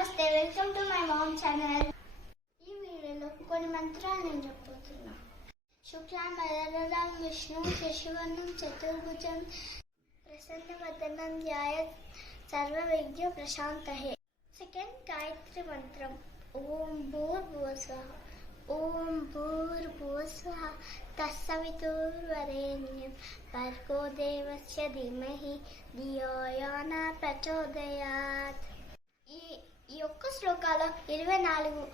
నమస్తే welcome to my mom channel ఈ వీడియోలో కొన్ని మంత్రాలు నేను చెప్పబోతున్నా శుక్లాంబరం విష్ణు శశివర్ణం చతుర్భుజం ప్రసన్నవదనం ధ్యాయ సర్వ విద్య ప్రశాంతహే సెకండ్ గాయత్రి మంత్రం ఓం భూర్భువస్వః ఓం భూర్భువస్వః తస్సవితుర్వరేణ్యం భర్గో దేవస్య ధీమహి ధియో యో న ప్రచోదయాత్ ఈ ఈ కాలం ఇరవై నాలుగు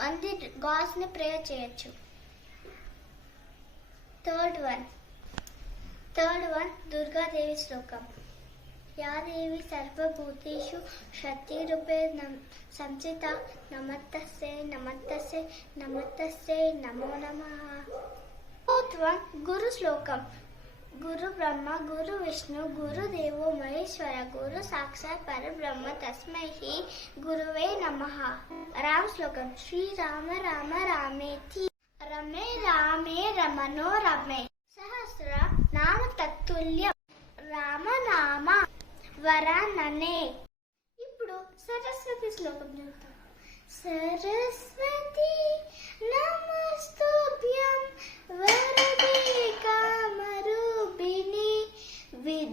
మంది గాడ్స్ని ప్రేయర్ చేయొచ్చు. Third one. Third one Durgadevi శ్లోకం. యాదేవి సర్వభూతేషు శక్తిరూపే సంచిత నమస్తస్యై నమస్తస్యై నమస్తస్యై నమో నమ. ఫోర్త్ వన్ గురు శ్లోకం. గురు బ్రహ్మ గురు విష్ణు గురు సర్వేశ్వర గురు సాక్షాత్ పరబ్రహ్మ తస్మై గురువే నమ. రామ శ్లోకం. శ్రీరామ రామ రామేతి. రమే రామే రమణో రమే. సహస్ర నామ తత్తుల్యం. రామనామ వరాననే. ఇప్పుడు సరస్వతి శ్లోకం చెప్తాం సరస్వతి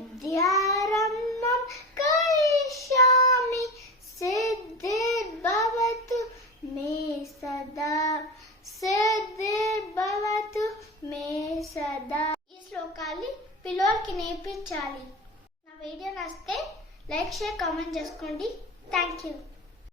విద్యారంభం కరిష్యామి సిద్ధిర్భవతు మే సదా సిద్ధిర్భవతు మే సదా ఈ శ్లోకాన్ని పిల్లలకి నేర్పించాలి. నా వీడియో నచ్చితే లైక్ షేర్ కామెంట్ చేసుకోండి. Thank you